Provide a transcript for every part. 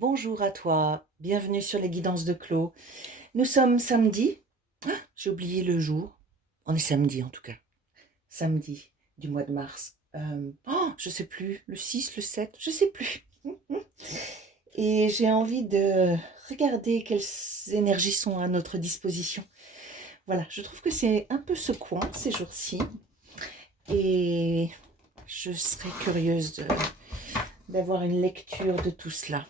Bonjour à toi, bienvenue sur les guidances de Clos. Nous sommes samedi, j'ai oublié le jour, on est samedi en tout cas, samedi du mois de mars. Je sais plus, le 6, le 7, je sais plus. Et j'ai envie de regarder quelles énergies sont à notre disposition. Voilà, je trouve que c'est un peu secouant ces jours-ci et je serais curieuse d'avoir une lecture de tout cela.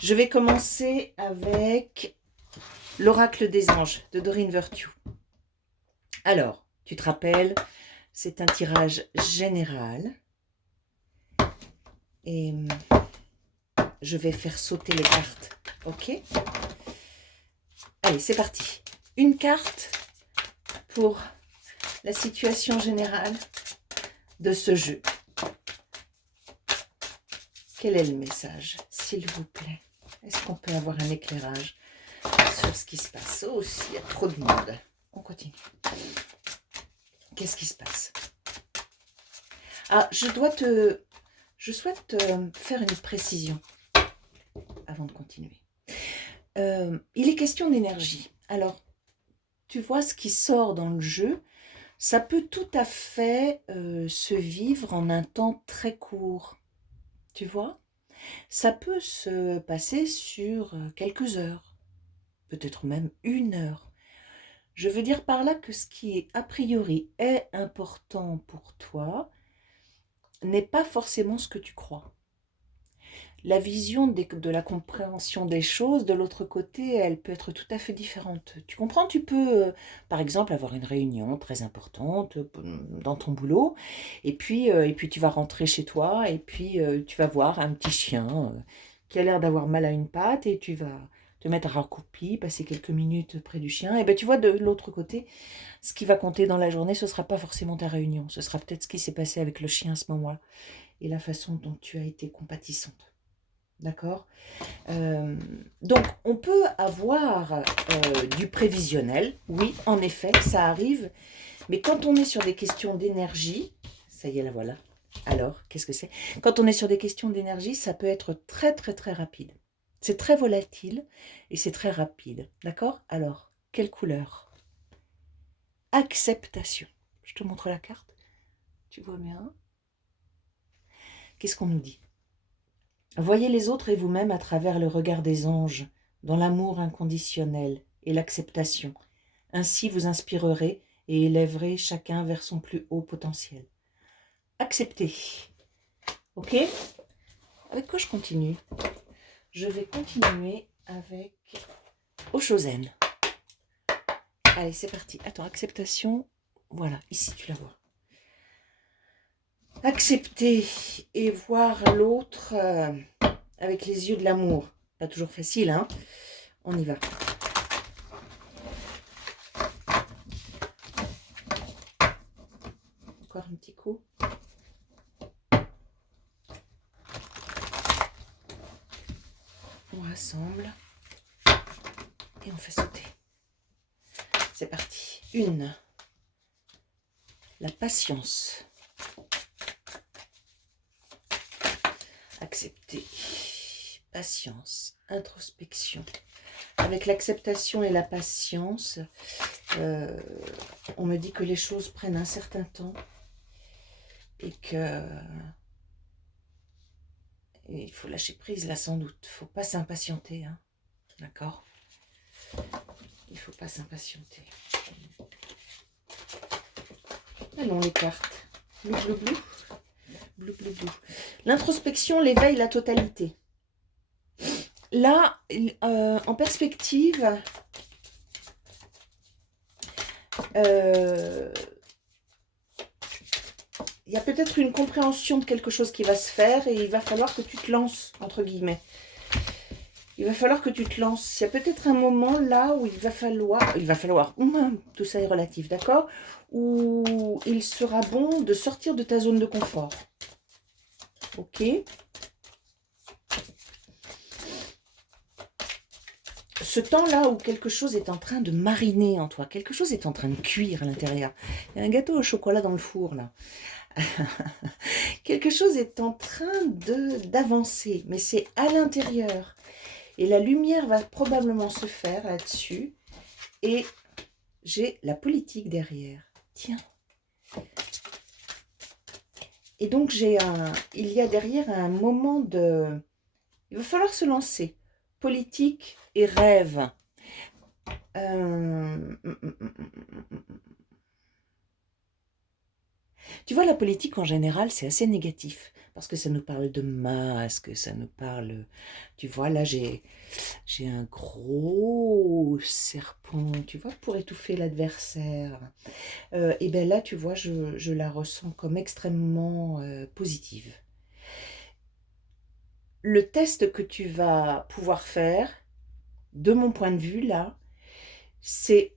Je vais commencer avec l'oracle des anges de Doreen Virtue. Alors, tu te rappelles, c'est un tirage général et je vais faire sauter les cartes, ok? Allez, c'est parti. Une carte pour la situation générale de ce jeu. Quel est le message, s'il vous plaît? Est-ce qu'on peut avoir un éclairage sur ce qui se passe? Oh, s'il y a trop de monde. On continue. Qu'est-ce qui se passe? Ah, je souhaite faire une précision avant de continuer. Il est question d'énergie. Alors, tu vois ce qui sort dans le jeu, ça peut tout à fait se vivre en un temps très court. Tu vois? Ça peut se passer sur quelques heures, peut-être même 1 heure. Je veux dire par là que ce qui est a priori est important pour toi n'est pas forcément ce que tu crois. La vision de la compréhension des choses, de l'autre côté, elle peut être tout à fait différente. Tu comprends? Tu peux, par exemple, avoir une réunion très importante dans ton boulot, et puis tu vas rentrer chez toi, et puis tu vas voir un petit chien qui a l'air d'avoir mal à une patte, et tu vas te mettre à raccroupi, passer quelques minutes près du chien, et bien tu vois de l'autre côté, ce qui va compter dans la journée, ce ne sera pas forcément ta réunion, ce sera peut-être ce qui s'est passé avec le chien à ce moment-là, et la façon dont tu as été compatissante. D'accord? Donc, on peut avoir du prévisionnel. Oui, en effet, ça arrive. Mais quand on est sur des questions d'énergie, ça y est, la voilà. Alors, qu'est-ce que c'est? Quand on est sur des questions d'énergie, ça peut être très, très, très rapide. C'est très volatile et c'est très rapide. D'accord? Alors, quelle couleur? Acceptation. Je te montre la carte. Tu vois bien? Qu'est-ce qu'on nous dit? Voyez les autres et vous-même à travers le regard des anges, dans l'amour inconditionnel et l'acceptation. Ainsi vous inspirerez et élèverez chacun vers son plus haut potentiel. Acceptez. Ok? Avec quoi je continue? Je vais continuer avec Oshozen. Allez, c'est parti. Attends, acceptation. Voilà, ici tu la vois. Accepter et voir l'autre avec les yeux de l'amour. Pas toujours facile, hein? On y va. Encore un petit coup. On rassemble et on fait sauter. C'est parti. 1. La patience. Accepter. Patience. Introspection. Avec l'acceptation et la patience, on me dit que les choses prennent un certain temps et que il faut lâcher prise là sans doute. Il ne faut pas s'impatienter, hein. D'accord? Il ne faut pas s'impatienter. Allons les cartes. Blou, blou, blou. Blou, blou, blou. L'introspection, l'éveil, la totalité. Là, en perspective, il y a peut-être une compréhension de quelque chose qui va se faire et il va falloir que tu te lances, entre guillemets. Il va falloir que tu te lances. Il y a peut-être un moment là où il va falloir, tout ça est relatif, d'accord? Où il sera bon de sortir de ta zone de confort. Ok? Ce temps-là où quelque chose est en train de mariner en toi, quelque chose est en train de cuire à l'intérieur. Il y a un gâteau au chocolat dans le four, là. Quelque chose est en train d'avancer, mais c'est à l'intérieur. Et la lumière va probablement se faire là-dessus. Et j'ai la politique derrière. Tiens. Et donc, il y a derrière un moment de... Il va falloir se lancer. Politique et rêve. Tu vois, la politique en général, c'est assez négatif. Parce que ça nous parle de masques, ça nous parle... Tu vois, là, j'ai un gros serpent, tu vois, pour étouffer l'adversaire. Et bien là, tu vois, je la ressens comme extrêmement positive. Le test que tu vas pouvoir faire, de mon point de vue, là, c'est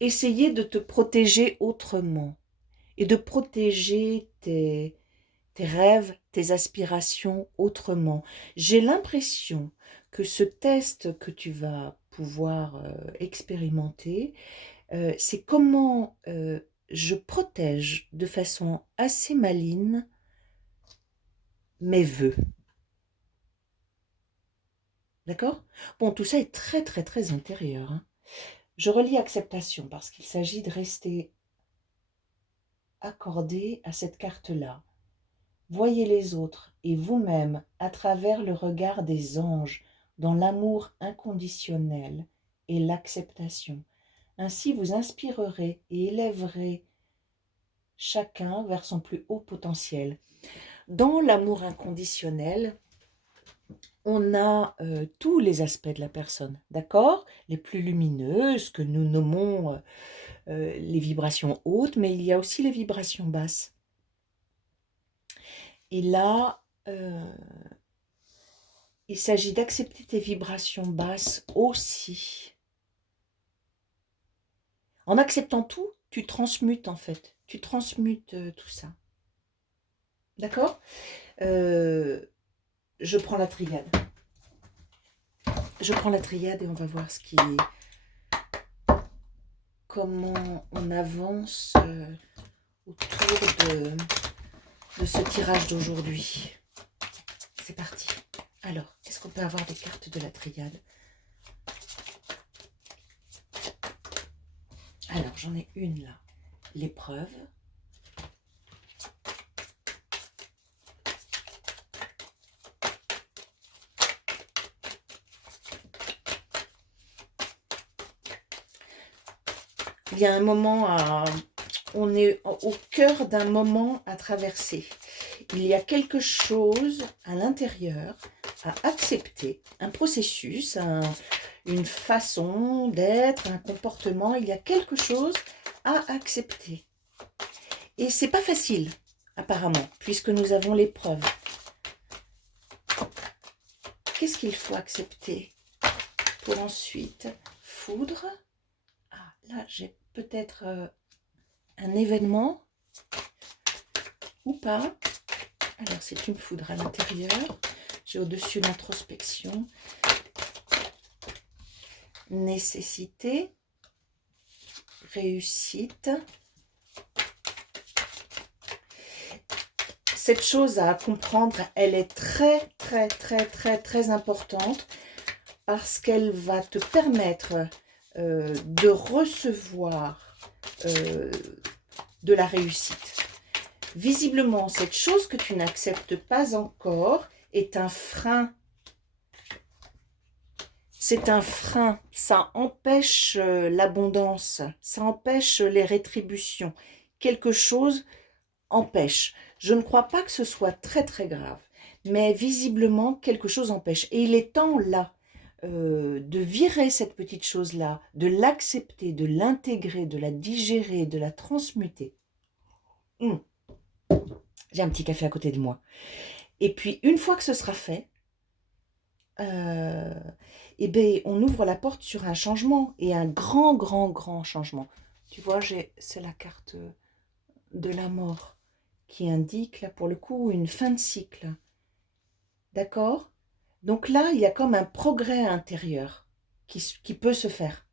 essayer de te protéger autrement et de protéger tes rêves, tes aspirations autrement. J'ai l'impression que ce test que tu vas pouvoir expérimenter, c'est comment je protège de façon assez maligne mes vœux. D'accord? Bon, tout ça est très, très, très intérieur. Hein. Je relis acceptation parce qu'il s'agit de rester accordé à cette carte-là. Voyez les autres et vous-même à travers le regard des anges dans l'amour inconditionnel et l'acceptation. Ainsi vous inspirerez et élèverez chacun vers son plus haut potentiel. Dans l'amour inconditionnel, on a tous les aspects de la personne, d'accord? Les plus lumineuses, que nous nommons les vibrations hautes, mais il y a aussi les vibrations basses. Et là, il s'agit d'accepter tes vibrations basses aussi. En acceptant tout, tu transmutes en fait. Tu transmutes tout ça. D'accord? Je prends la triade. Je prends la triade et on va voir comment on avance autour de ce tirage d'aujourd'hui. C'est parti. Alors, est-ce qu'on peut avoir des cartes de la triade? Alors, j'en ai une là. L'épreuve. Il y a un moment on est au cœur d'un moment à traverser. Il y a quelque chose à l'intérieur à accepter, un processus, une façon d'être, un comportement. Il y a quelque chose à accepter. Et c'est pas facile, apparemment, puisque nous avons l'épreuve. Qu'est-ce qu'il faut accepter pour ensuite foudre? Ah, là, j'ai peut-être un événement ou pas. Alors, c'est une foudre à l'intérieur. J'ai au-dessus l'introspection. Nécessité. Réussite. Cette chose à comprendre, elle est très, très, très, très, très importante parce qu'elle va te permettre de recevoir de la réussite. Visiblement, cette chose que tu n'acceptes pas encore est un frein. C'est un frein. Ça empêche l'abondance. Ça empêche les rétributions. Quelque chose empêche. Je ne crois pas que ce soit très très grave. Mais visiblement, quelque chose empêche. Et il est temps là de virer cette petite chose-là, de l'accepter, de l'intégrer, de la digérer, de la transmuter. J'ai un petit café à côté de moi. Et puis, une fois que ce sera fait, eh ben, on ouvre la porte sur un changement, et un grand, grand, grand changement. Tu vois, c'est la carte de la mort qui indique, là, pour le coup, une fin de cycle. D'accord? Donc là, il y a comme un progrès intérieur qui peut se faire.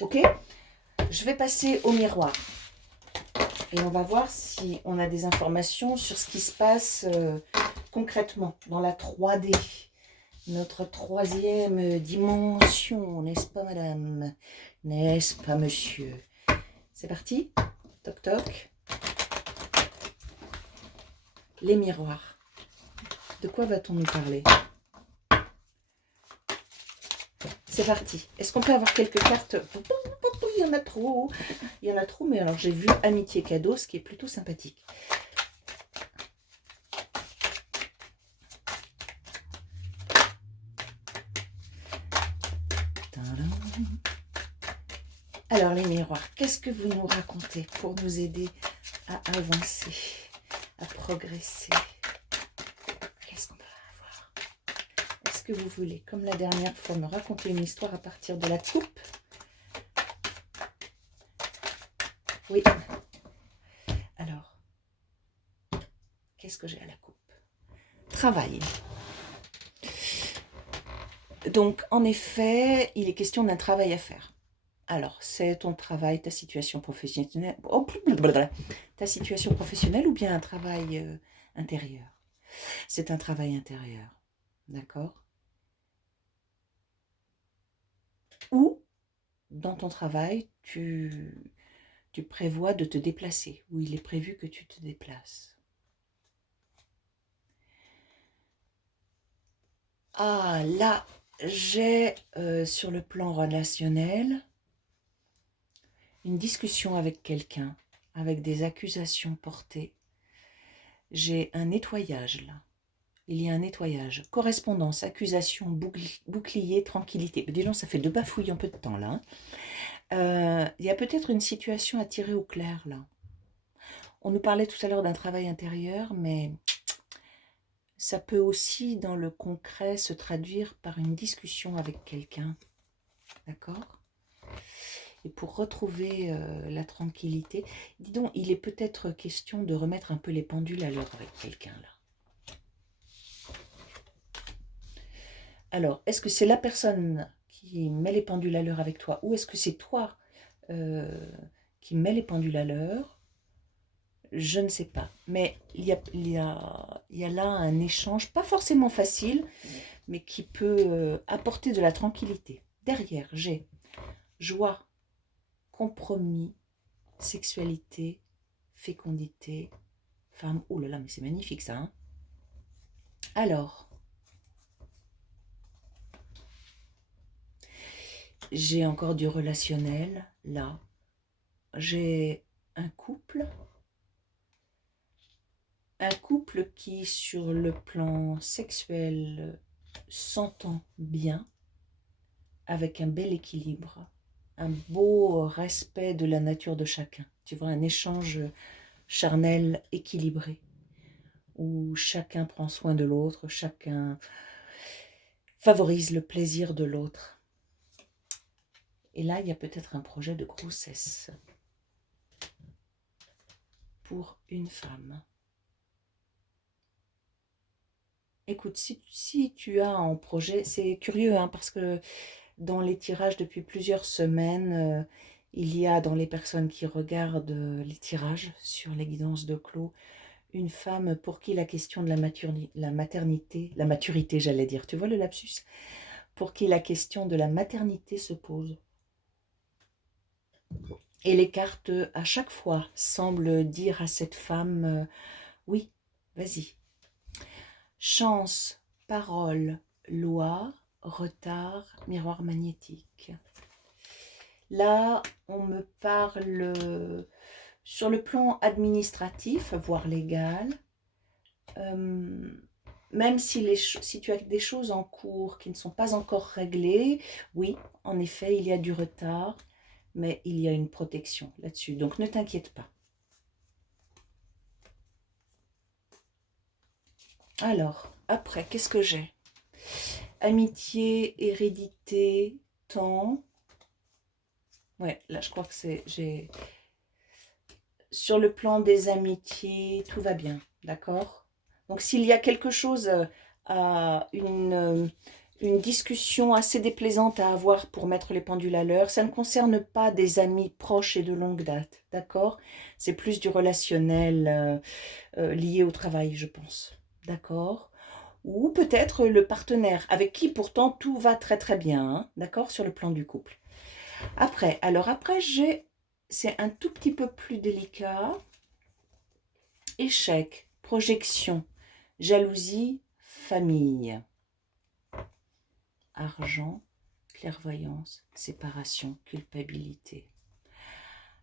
Ok? Je vais passer au miroir. Et on va voir si on a des informations sur ce qui se passe concrètement dans la 3D. Notre troisième dimension, n'est-ce pas madame? N'est-ce pas monsieur? C'est parti. Toc toc. Les miroirs. De quoi va-t-on nous parler? C'est parti. Est-ce qu'on peut avoir quelques cartes? Il y en a trop. Il y en a trop, mais alors j'ai vu amitié cadeau, ce qui est plutôt sympathique. Alors les miroirs, qu'est-ce que vous nous racontez pour nous aider à avancer, à progresser? Qu'est-ce qu'on peut avoir? Est-ce que vous voulez, comme la dernière fois, me raconter une histoire à partir de la coupe? Oui. Alors, qu'est-ce que j'ai à la coupe? Travail. Donc, en effet, il est question d'un travail à faire. Alors, c'est ton travail, ta situation professionnelle, ta situation professionnelle ou bien un travail intérieur? C'est un travail intérieur, d'accord? Ou, dans ton travail, tu prévois de te déplacer, ou il est prévu que tu te déplaces. Ah, là, j'ai sur le plan relationnel une discussion avec quelqu'un, avec des accusations portées. J'ai un nettoyage là. Il y a un nettoyage. Correspondance, accusation, bouclier, tranquillité. Dis donc, ça fait deux bafouilles en peu de temps là. Il y a peut-être une situation à tirer au clair là. On nous parlait tout à l'heure d'un travail intérieur, mais ça peut aussi, dans le concret, se traduire par une discussion avec quelqu'un. D'accord? Et pour retrouver la tranquillité, dis donc, il est peut-être question de remettre un peu les pendules à l'heure avec quelqu'un là. Alors, est-ce que c'est la personne qui met les pendules à l'heure avec toi ou est-ce que c'est toi qui mets les pendules à l'heure? Je ne sais pas. Mais il y a là un échange, pas forcément facile, mais qui peut apporter de la tranquillité. Derrière, j'ai joie, compromis, sexualité, fécondité, femme. Oh là là, mais c'est magnifique ça. Hein. Alors, j'ai encore du relationnel, là. J'ai un couple qui, sur le plan sexuel, s'entend bien, avec un bel équilibre, un beau respect de la nature de chacun. Tu vois, un échange charnel équilibré, où chacun prend soin de l'autre, chacun favorise le plaisir de l'autre. Et là, il y a peut-être un projet de grossesse pour une femme. Écoute, si tu as en projet, c'est curieux, hein, parce que dans les tirages depuis plusieurs semaines, il y a dans les personnes qui regardent les tirages sur les guidances de Clos, une femme pour qui la question de la maturité, j'allais dire, tu vois le lapsus, pour qui la question de la maternité se pose. Et les cartes, à chaque fois, semblent dire à cette femme, oui, vas-y. Chance, parole, loi, retard, miroir magnétique. Là, on me parle sur le plan administratif, voire légal, même si tu as des choses en cours qui ne sont pas encore réglées, oui, en effet, il y a du retard, mais il y a une protection là-dessus. Donc, ne t'inquiète pas. Alors, après, qu'est-ce que j'ai? Amitié, hérédité, temps. Ouais, là, je crois que j'ai... Sur le plan des amitiés, tout va bien, d'accord? Donc, s'il y a quelque chose, une discussion assez déplaisante à avoir pour mettre les pendules à l'heure, ça ne concerne pas des amis proches et de longue date, d'accord? C'est plus du relationnel lié au travail, je pense, d'accord? ou peut-être le partenaire, avec qui pourtant tout va très très bien, hein, d'accord, sur le plan du couple. Après, alors après, c'est un tout petit peu plus délicat. Échec, projection, jalousie, famille, argent, clairvoyance, séparation, culpabilité.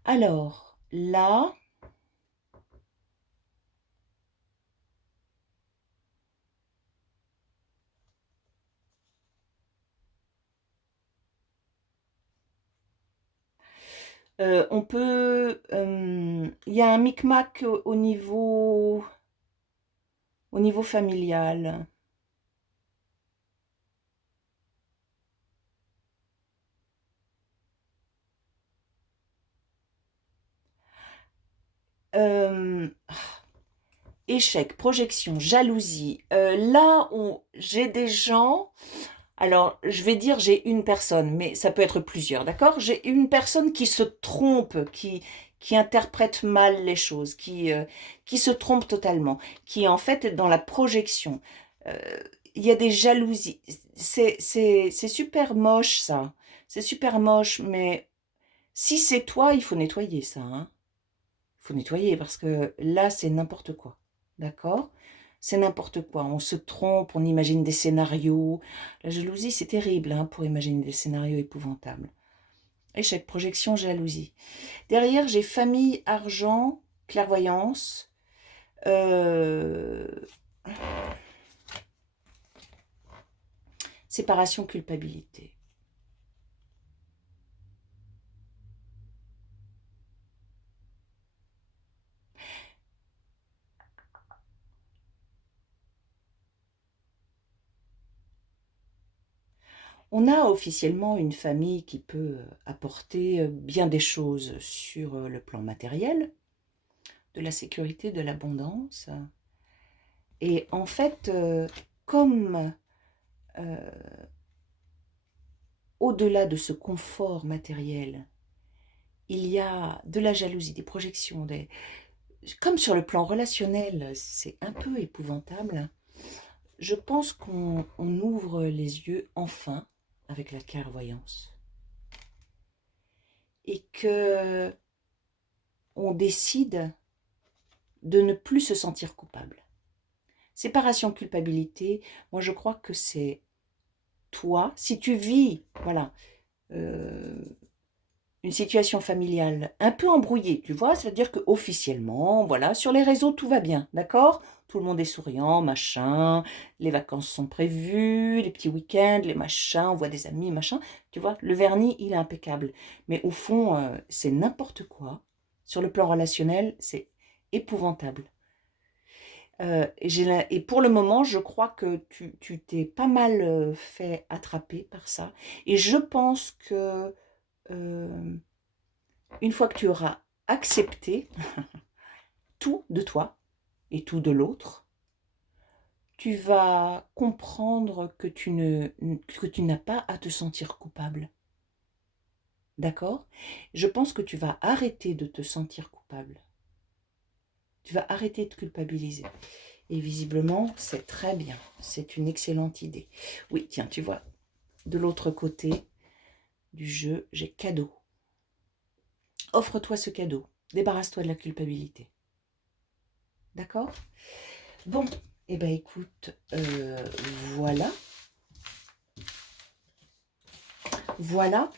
Alors, là, on peut... Il y a un micmac au niveau familial. Euh, échec, projection, jalousie. Là, j'ai des gens... Alors, je vais dire j'ai une personne, mais ça peut être plusieurs, d'accord? J'ai une personne qui se trompe, qui interprète mal les choses, qui se trompe totalement, qui est en fait dans la projection. Euh, Il y a des jalousies. C'est super moche, ça. C'est super moche, mais si c'est toi, il faut nettoyer ça, hein. Il faut nettoyer parce que là, c'est n'importe quoi. D'accord? C'est n'importe quoi. On se trompe, on imagine des scénarios. La jalousie, c'est terrible, hein, pour imaginer des scénarios épouvantables. Échec, projection, jalousie. Derrière, j'ai famille, argent, clairvoyance, euh, séparation, culpabilité. On a officiellement une famille qui peut apporter bien des choses sur le plan matériel, de la sécurité, de l'abondance. Et en fait, comme euh, au-delà de ce confort matériel, il y a de la jalousie, des projections, comme sur le plan relationnel, c'est un peu épouvantable. Je pense qu'on ouvre les yeux enfin avec la clairvoyance et que on décide de ne plus se sentir coupable. Séparation, culpabilité, moi je crois que c'est toi, si tu vis, voilà, euh, une situation familiale un peu embrouillée, tu vois, c'est-à-dire que officiellement, voilà, sur les réseaux tout va bien, d'accord? Tout le monde est souriant, machin, les vacances sont prévues, les petits week-ends, les machins, on voit des amis, machin, tu vois, le vernis, il est impeccable. Mais au fond, c'est n'importe quoi. Sur le plan relationnel, c'est épouvantable. Et pour le moment, je crois que tu t'es pas mal fait attraper par ça. Et je pense que euh, une fois que tu auras accepté tout de toi et tout de l'autre, tu vas comprendre que tu n'as pas à te sentir coupable. D'accord? Je pense que tu vas arrêter de te sentir coupable. Tu vas arrêter de culpabiliser. Et visiblement, c'est très bien. C'est une excellente idée. Oui, tiens, tu vois, de l'autre côté du jeu, j'ai cadeau. Offre-toi ce cadeau. Débarrasse-toi de la culpabilité. D'accord? Bon, eh bien écoute, voilà. Voilà.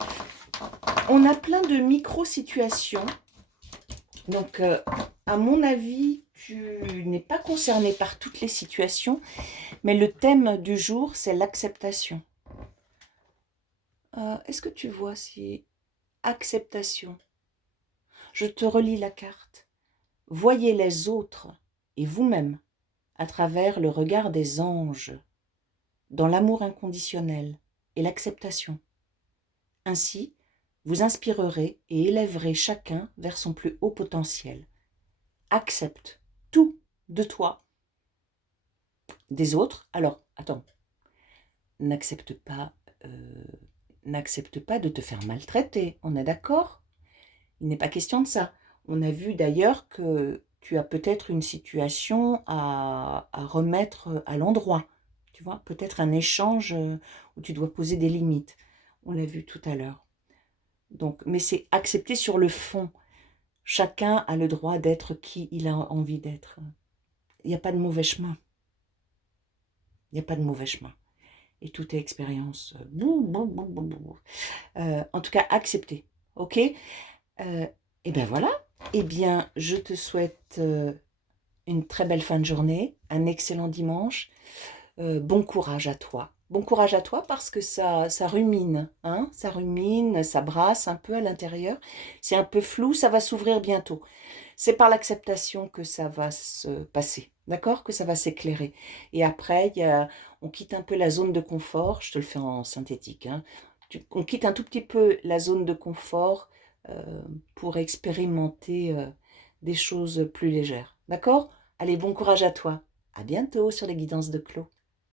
On a plein de micro-situations. Donc, à mon avis, tu n'es pas concerné par toutes les situations, mais le thème du jour, c'est l'acceptation. Est-ce que tu vois si... Acceptation. Je te relis la carte. Voyez les autres et vous-même à travers le regard des anges, dans l'amour inconditionnel et l'acceptation. Ainsi, vous inspirerez et élèverez chacun vers son plus haut potentiel. Accepte tout de toi, des autres. Alors, attends, n'accepte pas, euh, n'accepte pas de te faire maltraiter, on est d'accord? Il n'est pas question de ça. On a vu d'ailleurs que tu as peut-être une situation à remettre à l'endroit. Tu vois, peut-être un échange où tu dois poser des limites. On l'a vu tout à l'heure. Donc, mais c'est accepter sur le fond. Chacun a le droit d'être qui il a envie d'être. Il n'y a pas de mauvais chemin. Il n'y a pas de mauvais chemin. Et tout est expérience. En tout cas, accepter. Ok. Et ben voilà. Eh bien, je te souhaite une très belle fin de journée, un excellent dimanche. Bon courage à toi. Bon courage à toi parce que ça rumine, hein, ça rumine, ça brasse un peu à l'intérieur. C'est un peu flou, ça va s'ouvrir bientôt. C'est par l'acceptation que ça va se passer, d'accord? Que ça va s'éclairer. Et après, on quitte un peu la zone de confort, je te le fais en synthétique, hein. On quitte un tout petit peu la zone de confort pour expérimenter des choses plus légères, d'accord? Allez, bon courage à toi. À bientôt sur les guidances de Clos.